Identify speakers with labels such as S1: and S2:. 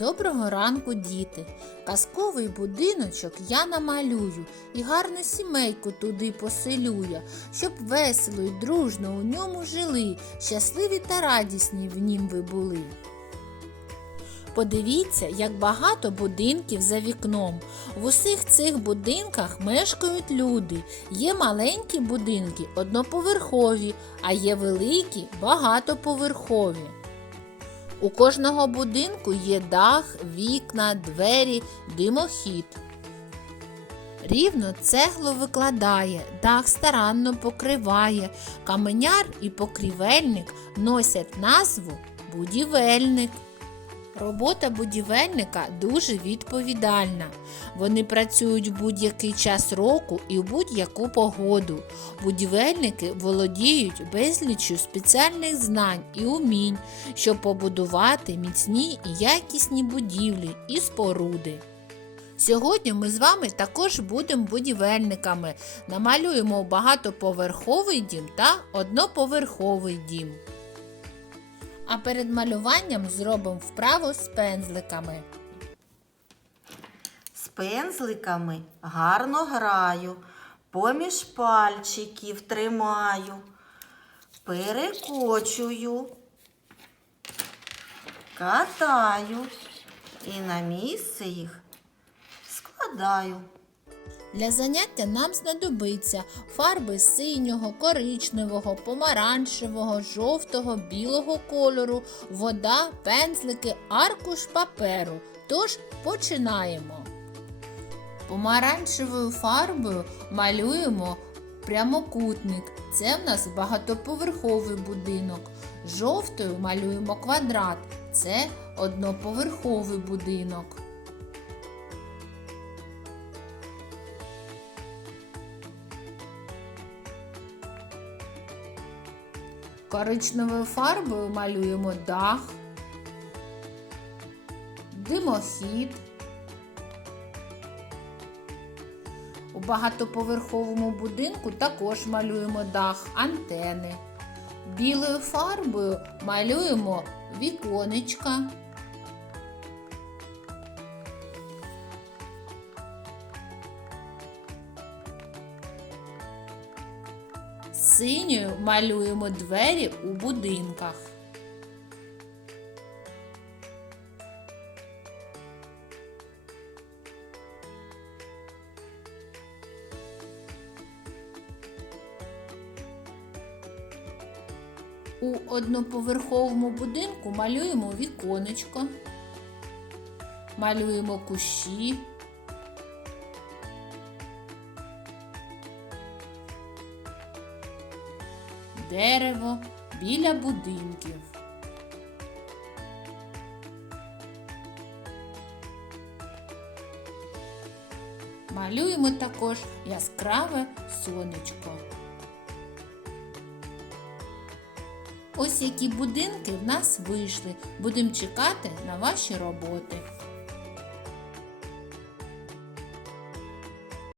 S1: Доброго ранку, діти! Казковий будиночок я намалюю і гарну сімейку туди поселюю, щоб весело й дружно у ньому жили, щасливі та радісні в нім ви були. Подивіться, як багато будинків за вікном. В усіх цих будинках мешкають люди. Є маленькі будинки одноповерхові, а є великі багатоповерхові. У кожного будинку є дах, вікна, двері, димохід. Рівно цеглу викладає, дах старанно покриває. Каменяр і покрівельник носять назву будівельник. Робота будівельника дуже відповідальна. Вони працюють в будь-який час року і в будь-яку погоду. Будівельники володіють безліччю спеціальних знань і умінь, щоб побудувати міцні і якісні будівлі і споруди. Сьогодні ми з вами також будемо будівельниками. Намалюємо багатоповерховий дім та одноповерховий дім. А перед малюванням зробимо вправу з пензликами.
S2: З пензликами гарно граю, поміж пальчиків тримаю, перекочую, катаю і на місце їх складаю.
S1: Для заняття нам знадобиться фарби синього, коричневого, помаранчевого, жовтого, білого кольору, вода, пензлики, аркуш паперу. Тож починаємо. Помаранчевою фарбою малюємо прямокутник. Це в нас багатоповерховий будинок. Жовтою малюємо квадрат. Це одноповерховий будинок. Коричневою фарбою малюємо дах, димохід. У багатоповерховому будинку також малюємо дах, антени. Білою фарбою малюємо віконечка. Синьою малюємо двері у будинках. У одноповерховому будинку малюємо віконечко, малюємо кущі. Дерево біля будинків. Малюємо також яскраве сонечко. Ось які будинки в нас вийшли. Будемо чекати на ваші роботи.